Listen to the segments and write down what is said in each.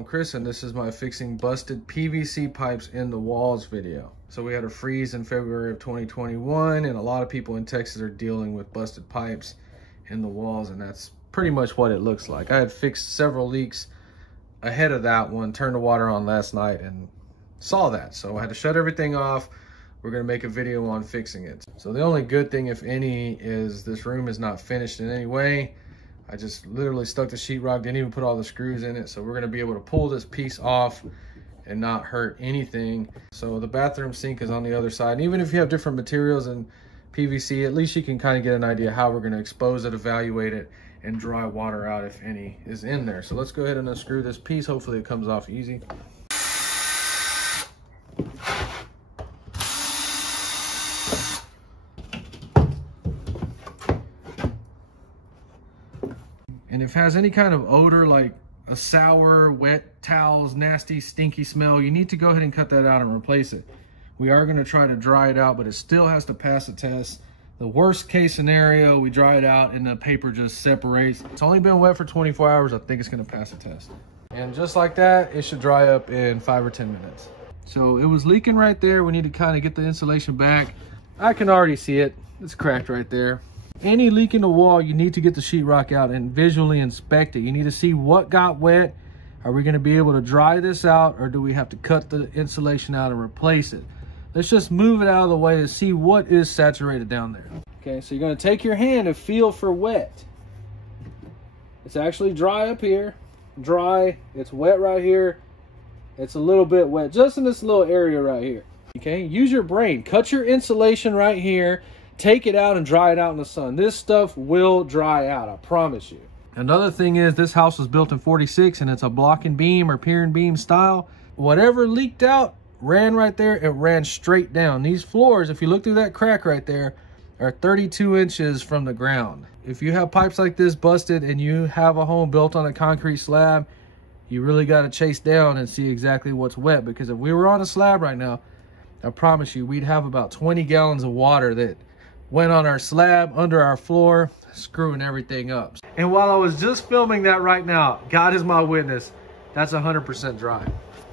I'm Chris, and this is my fixing busted PVC pipes in the walls video. So we had a freeze in February of 2021, and a lot of people in Texas are dealing with busted pipes in the walls, and that's pretty much what it looks like. I had fixed several leaks ahead of that one, turned the water on last night and saw that. So I had to shut everything off. We're gonna make a video on fixing it. So the only good thing, if any, is this room is not finished in any way. I just literally stuck the sheetrock, didn't even put all the screws in it. So we're gonna be able to pull this piece off and not hurt anything. So the bathroom sink is on the other side. And even if you have different materials in PVC, at least you can kind of get an idea how we're gonna expose it, evaluate it, and dry water out if any is in there. So let's go ahead and unscrew this piece. Hopefully it comes off easy. And if it has any kind of odor, like a sour, wet towels, nasty, stinky smell, you need to go ahead and cut that out and replace it. We are gonna try to dry it out, but it still has to pass a test. The worst case scenario, we dry it out and the paper just separates. It's only been wet for 24 hours. I think it's gonna pass a test. And just like that, it should dry up in 5 or 10 minutes. So it was leaking right there. We need to kind of get the insulation back. I can already see it. It's cracked right there. Any leak in the wall, you need to get the sheetrock out and visually inspect it. You need to see what got wet. Are we gonna be able to dry this out, or do we have to cut the insulation out and replace it? Let's just move it out of the way to see what is saturated down there. Okay, so you're gonna take your hand and feel for wet. It's actually dry up here, dry. It's wet right here. It's a little bit wet, just in this little area right here. Okay, use your brain. Cut your insulation right here. Take it out and dry it out in the sun. This stuff will dry out, I promise you. Another thing is, this house was built in 46 and it's a block and beam or pier and beam style. Whatever leaked out ran right there, it ran straight down. These floors, if you look through that crack right there, are 32 inches from the ground. If you have pipes like this busted and you have a home built on a concrete slab, you really got to chase down and see exactly what's wet, because if we were on a slab right now, I promise you we'd have about 20 gallons of water that went on our slab, under our floor, screwing everything up. And while I was just filming that right now, God is my witness, that's 100% dry.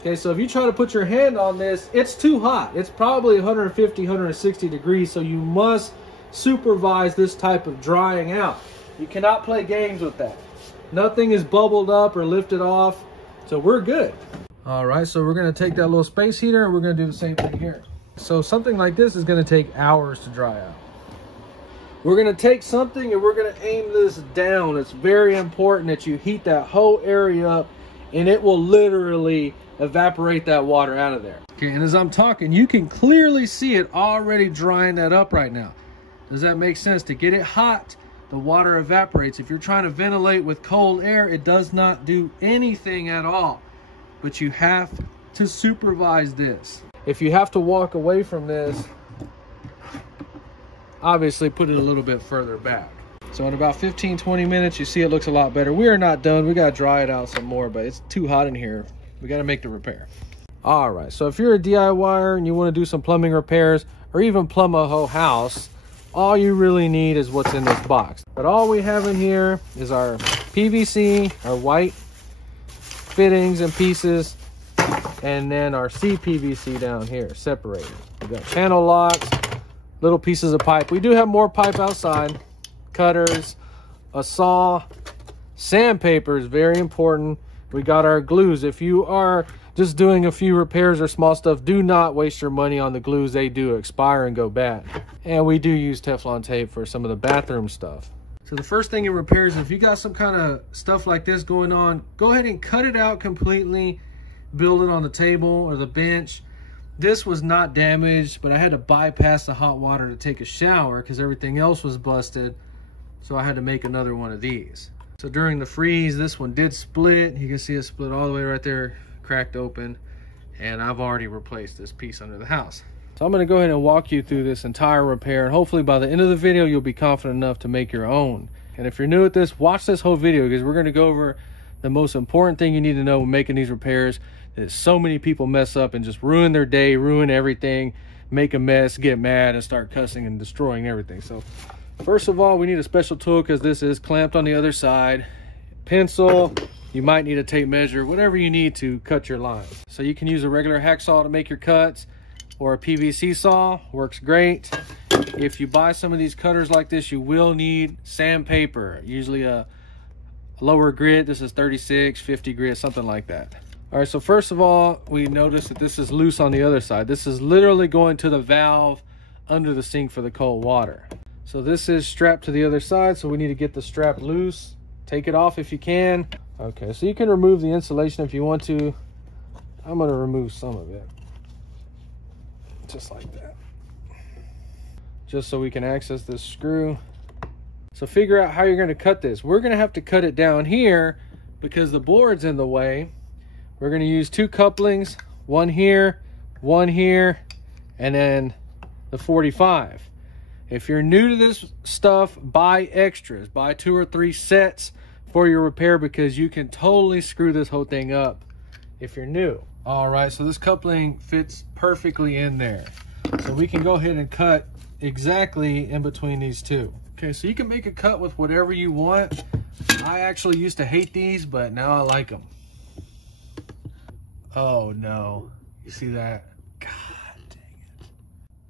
Okay, so if you try to put your hand on this, it's too hot. It's probably 150, 160 degrees, so you must supervise this type of drying out. You cannot play games with that. Nothing is bubbled up or lifted off, so we're good. All right, so we're gonna take that little space heater and we're gonna do the same thing here. So something like this is gonna take hours to dry out. We're gonna take something and we're gonna aim this down. It's very important that you heat that whole area up, and it will literally evaporate that water out of there. Okay, and as I'm talking, you can clearly see it already drying that up right now. Does that make sense? To get it hot, the water evaporates. If you're trying to ventilate with cold air, it does not do anything at all. But you have to supervise this. If you have to walk away from this, obviously put it a little bit further back. So in about 15-20 minutes, you see it looks a lot better. We are not done. We got to dry it out some more, but it's too hot in here. We got to make the repair. All right, so if you're a DIYer and you want to do some plumbing repairs or even plumb a whole house, all you really need is what's in this box. But all we have in here is our PVC, our white fittings and pieces, and then our CPVC down here separated. We got channel locks, little pieces of pipe. We do have more pipe outside, cutters, a saw, sandpaper is very important. We got our glues. If you are just doing a few repairs or small stuff, do not waste your money on the glues. They do expire and go bad. And we do use Teflon tape for some of the bathroom stuff. So the first thing in repairs, if you got some kind of stuff like this going on, go ahead and cut it out completely, build it on the table or the bench. This was not damaged, but I had to bypass the hot water to take a shower because everything else was busted. So I had to make another one of these. So during the freeze, this one did split. You can see it split all the way right there, cracked open. And I've already replaced this piece under the house. So I'm gonna go ahead and walk you through this entire repair. And hopefully by the end of the video, you'll be confident enough to make your own. And if you're new at this, watch this whole video because we're gonna go over the most important thing you need to know when making these repairs. That so many people mess up and just ruin their day, ruin everything, make a mess, get mad, and start cussing and destroying everything. So first of all, we need a special tool because this is clamped on the other side. Pencil, you might need a tape measure, whatever you need to cut your lines. So you can use a regular hacksaw to make your cuts, or a PVC saw, works great. If you buy some of these cutters like this, you will need sandpaper, usually a lower grit. This is 36, 50 grit, something like that. All right, so first of all, we notice that this is loose on the other side. This is literally going to the valve under the sink for the cold water. So this is strapped to the other side, so we need to get the strap loose. Take it off if you can. Okay, so you can remove the insulation if you want to. I'm gonna remove some of it. Just like that. Just so we can access this screw. So figure out how you're gonna cut this. We're gonna have to cut it down here because the board's in the way. We're gonna use 2 couplings, one here, and then the 45. If you're new to this stuff, buy extras. Buy 2 or 3 sets for your repair because you can totally screw this whole thing up if you're new. All right, so this coupling fits perfectly in there. So we can go ahead and cut exactly in between these two. Okay, so you can make a cut with whatever you want. I actually used to hate these, but now I like them. Oh no, you see that? God dang it.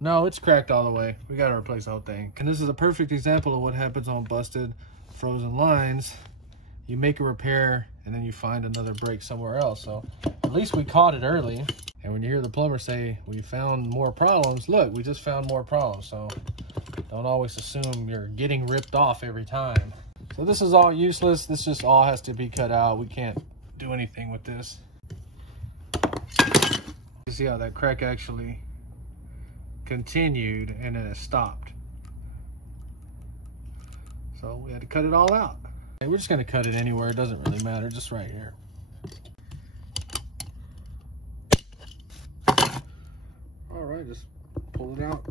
No, it's cracked all the way. We gotta replace the whole thing. And this is a perfect example of what happens on busted, frozen lines. You make a repair and then you find another break somewhere else. So at least we caught it early. And when you hear the plumber say, we found more problems, look, we just found more problems. So don't always assume you're getting ripped off every time. So this is all useless. This just all has to be cut out. We can't do anything with this. You see how that crack actually continued and then it stopped. So we had to cut it all out. We're just gonna cut it anywhere, it doesn't really matter, just right here. All right, just pull it out.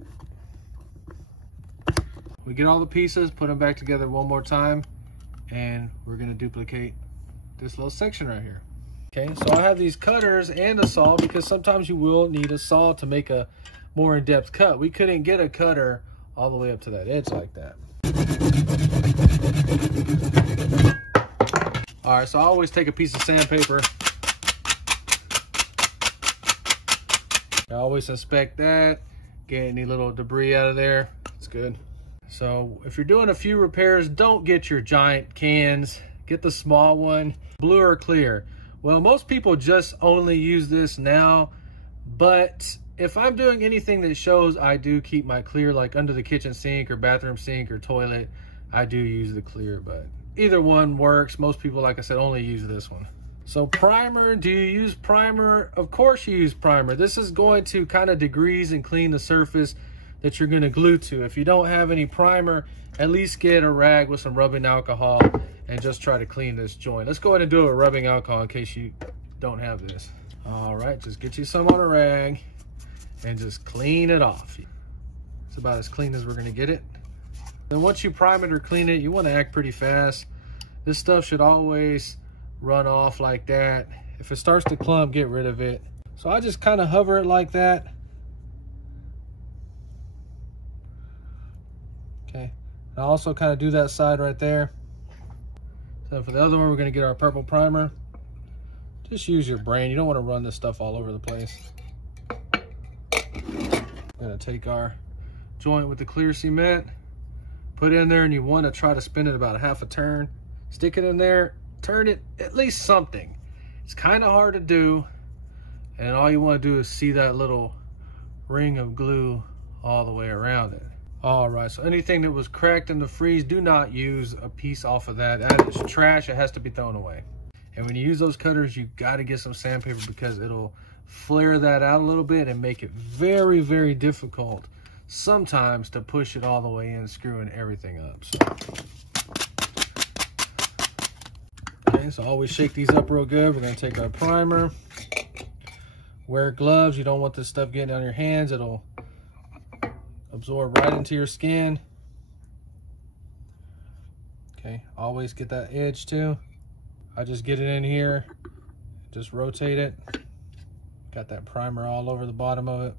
We get all the pieces, put them back together one more time, and we're gonna duplicate this little section right here. Okay, so I have these cutters and a saw because sometimes you will need a saw to make a more in-depth cut. We couldn't get a cutter all the way up to that edge like that. All right, so I always take a piece of sandpaper. I always inspect that, get any little debris out of there. It's good. So if you're doing a few repairs, don't get your giant cans. Get the small one, blue or clear. Well, most people just only use this now, but if I'm doing anything that shows I do keep my clear, like under the kitchen sink or bathroom sink or toilet, I do use the clear, but either one works. Most people, like I said, only use this one. So primer, do you use primer? Of course you use primer. This is going to kind of degrease and clean the surface that you're gonna glue to. If you don't have any primer, at least get a rag with some rubbing alcohol and just try to clean this joint. Let's go ahead and do it with rubbing alcohol in case you don't have this. All right, just get you some on a rag and just clean it off. It's about as clean as we're gonna get it. And once you prime it or clean it, you wanna act pretty fast. This stuff should always run off like that. If it starts to clump, get rid of it. So I just kind of hover it like that. Okay, I also kind of do that side right there. So for the other one, we're gonna get our purple primer. Just use your brain. You don't wanna run this stuff all over the place. We're gonna take our joint with the clear cement, put it in there, and you wanna try to spin it about a half a turn. Stick it in there, turn it at least something. It's kind of hard to do, and all you want to do is see that little ring of glue all the way around it. All right, so anything that was cracked in the freeze, do not use a piece off of that. That is trash. It has to be thrown away. And when you use those cutters, you got to get some sandpaper because it'll flare that out a little bit and make it very, very difficult sometimes to push it all the way in, screwing everything up. So always shake these up real good. We're going to take our primer. Wear gloves. You don't want this stuff getting on your hands. It'll absorb right into your skin. Okay, always get that edge too. I just get it in here, just rotate it. Got that primer all over the bottom of it.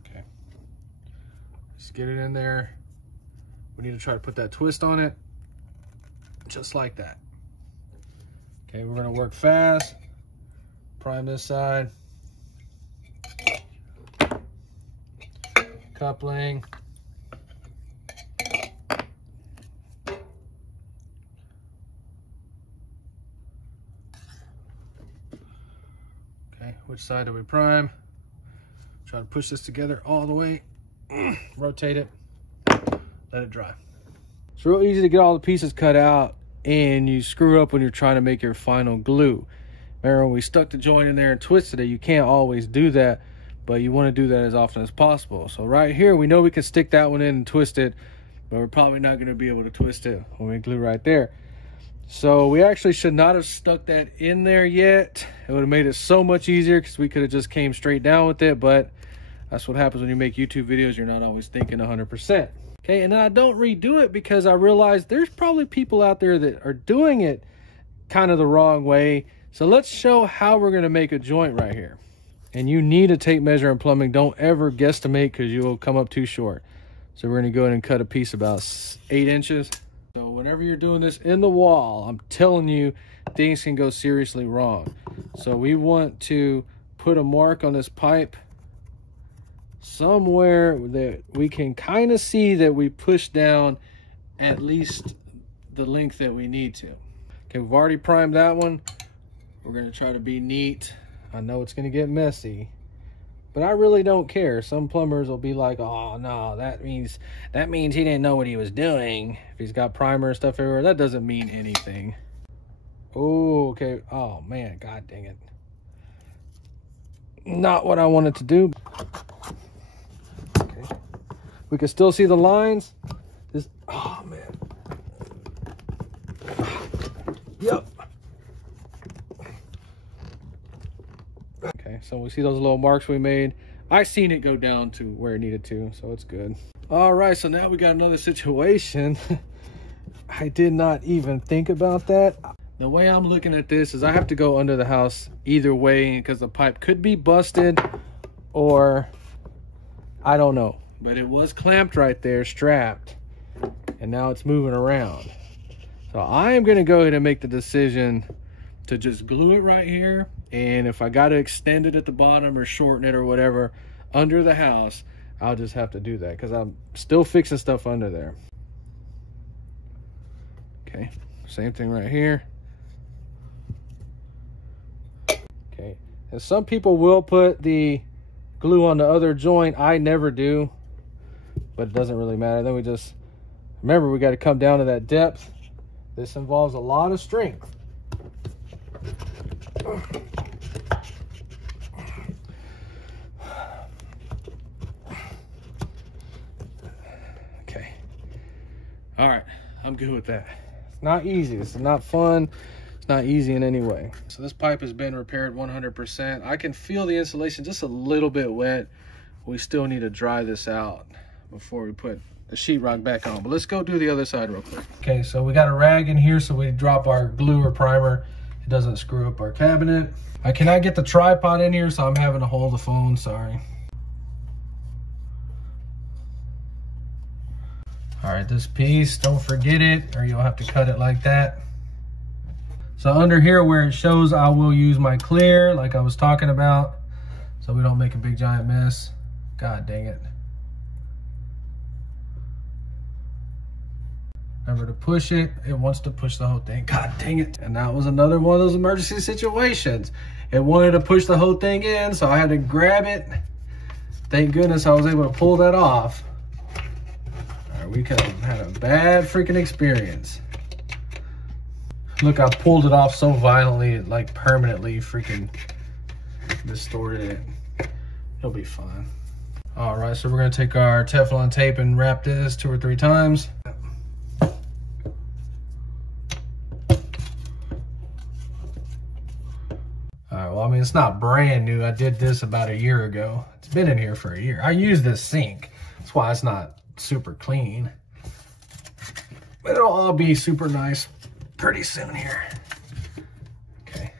Okay, just get it in there. We need to try to put that twist on it. just like that. Okay, we're gonna work fast. Prime this side. Coupling. Okay, which side do we prime? Try to push this together all the way. Rotate it. Let it dry. It's real easy to get all the pieces cut out, and you screw up when you're trying to make your final glue. Remember when we stuck the joint in there and twisted it? You can't always do that, but you want to do that as often as possible. So right here, we know we can stick that one in and twist it, but we're probably not going to be able to twist it when we glue right there. So we actually should not have stuck that in there yet. It would have made it so much easier because we could have just came straight down with it, but that's what happens when you make YouTube videos. You're not always thinking 100%. Okay, and then I don't redo it because I realize there's probably people out there that are doing it kind of the wrong way. So let's show how we're going to make a joint right here. And you need a tape measure in plumbing. Don't ever guesstimate because you will come up too short. So we're going to go ahead and cut a piece about 8 inches. So whenever you're doing this in the wall, I'm telling you, things can go seriously wrong. So we want to put a mark on this pipe somewhere that we can kind of see that we push down at least the length that we need to. Okay, we've already primed that one. We're going to try to be neat. I know it's going to get messy, but I really don't care. Some plumbers will be like, oh no, that means he didn't know what he was doing. If he's got primer and stuff everywhere, that doesn't mean anything. Oh, okay. Oh man, god dang it. Not what I wanted to do. Okay. We can still see the lines. This, oh man. Yep. Okay, so we see those little marks we made. I seen it go down to where it needed to, so it's good. All right, so now we got another situation. I did not even think about that. The way I'm looking at this is I have to go under the house either way because the pipe could be busted or I don't know. But it was clamped right there, strapped, and now it's moving around. So I am going to go ahead and make the decision to just glue it right here. And if I got to extend it at the bottom or shorten it or whatever under the house, I'll just have to do that because I'm still fixing stuff under there. Okay, same thing right here. Okay, and some people will put the glue on the other joint. I never do, but it doesn't really matter. Then we just, remember, we got to come down to that depth. This involves a lot of strength. Okay. All right, I'm good with that. It's not easy. It's not fun. It's not easy in any way. So this pipe has been repaired 100%. I can feel the insulation just a little bit wet. We still need to dry this out before we put the sheetrock back on. But let's go do the other side real quick. Okay, so we got a rag in here so we drop our glue or primer. It doesn't screw up our cabinet. I cannot get the tripod in here, so I'm having to hold the phone, sorry. All right, this piece, don't forget it, or you'll have to cut it like that. So under here where it shows, I will use my clear, like I was talking about, so we don't make a big giant mess. God dang it. Remember to push it. It wants to push the whole thing. God dang it. And that was another one of those emergency situations. It wanted to push the whole thing in, so I had to grab it. Thank goodness I was able to pull that off. All right, we could have had a bad freaking experience. Look, I pulled it off so violently, it like permanently freaking distorted it. It'll be fine. All right, so we're gonna take our Teflon tape and wrap this 2 or 3 times. All right, well, I mean, it's not brand new. I did this about a year ago. It's been in here for a year. I use this sink. That's why it's not super clean. But it'll all be super nice pretty soon here. Okay.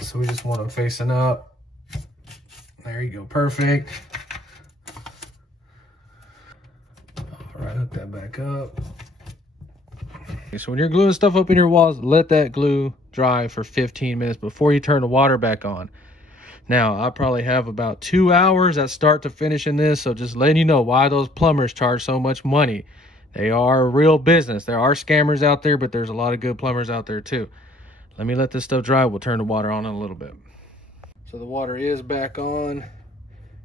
So we just want them facing up. There you go, perfect. All right, hook that back up. Okay, so when you're gluing stuff up in your walls, let that glue dry for 15 minutes before you turn the water back on. Now, I probably have about 2 hours at start to finish in this, so just letting you know why those plumbers charge so much money. They are a real business. There are scammers out there, but there's a lot of good plumbers out there too. Let me let this stuff dry. We'll turn the water on in a little bit. So the water is back on.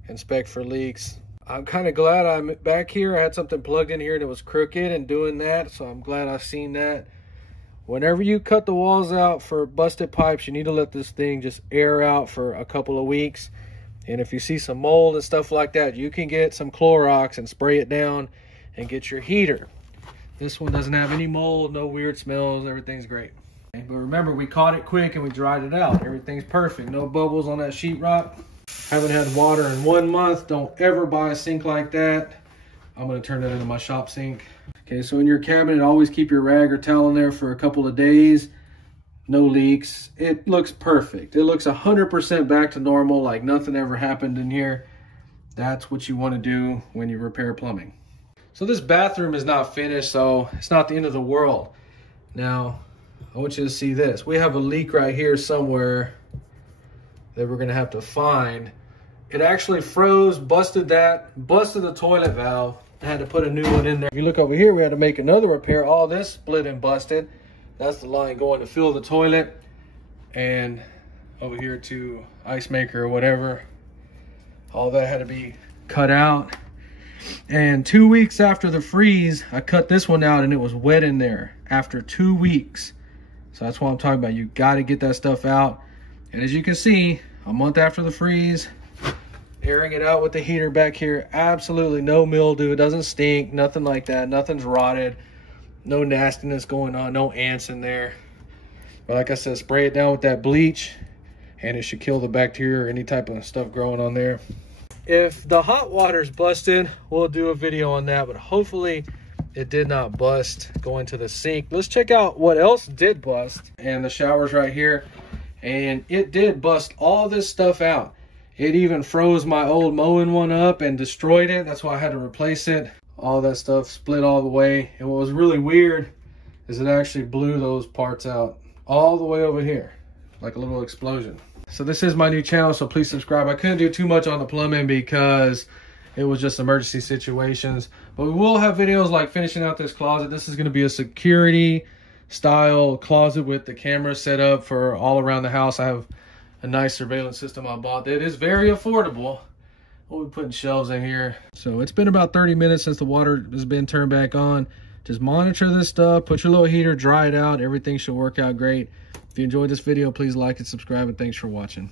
Inspect for leaks. I'm kind of glad I'm back here. I had something plugged in here and it was crooked and doing that, so I'm glad I've seen that. Whenever you cut the walls out for busted pipes, you need to let this thing just air out for a couple of weeks. And if you see some mold and stuff like that, you can get some Clorox and spray it down and get your heater. This one doesn't have any mold, no weird smells, everything's great. But remember, we caught it quick and we dried it out. Everything's perfect, no bubbles on that sheetrock. Haven't had water in 1 month. Don't ever buy a sink like that. I'm gonna turn that into my shop sink. Okay, so in your cabinet, always keep your rag or towel in there for a couple of days. No leaks. It looks perfect. It looks 100% back to normal, like nothing ever happened in here. That's what you want to do when you repair plumbing. So this bathroom is not finished, so it's not the end of the world. Now, I want you to see this. We have a leak right here somewhere that we're gonna have to find. It actually froze, busted the toilet valve. I had to put a new one in there. If you look over here, we had to make another repair. All this split and busted. That's the line going to fill the toilet. And over here to ice maker or whatever. All that had to be cut out. And 2 weeks after the freeze, I cut this one out and it was wet in there after 2 weeks. So that's what I'm talking about. You got to get that stuff out. And as you can see, a month after the freeze, airing it out with the heater back here, absolutely no mildew. It doesn't stink, nothing like that. Nothing's rotted, no nastiness going on, no ants in there. But like I said, spray it down with that bleach and it should kill the bacteria or any type of stuff growing on there. If the hot water's busted, we'll do a video on that, but hopefully it did not bust going to the sink. Let's check out what else did bust. And the shower's right here, and it did bust all this stuff out. It even froze my old mowing one up and destroyed it. That's why I had to replace it. All that stuff split all the way. And what was really weird is it actually blew those parts out all the way over here, like a little explosion. So this is my new channel, so please subscribe. I couldn't do too much on the plumbing because it was just emergency situations. But we will have videos like finishing out this closet. This is going to be a security style closet with the camera set up for all around the house. I have a nice surveillance system I bought that is very affordable. We'll be putting shelves in here. So it's been about 30 minutes since the water has been turned back on. Just monitor this stuff, put your little heater, dry it out. Everything should work out great. If you enjoyed this video, please like and subscribe, and thanks for watching.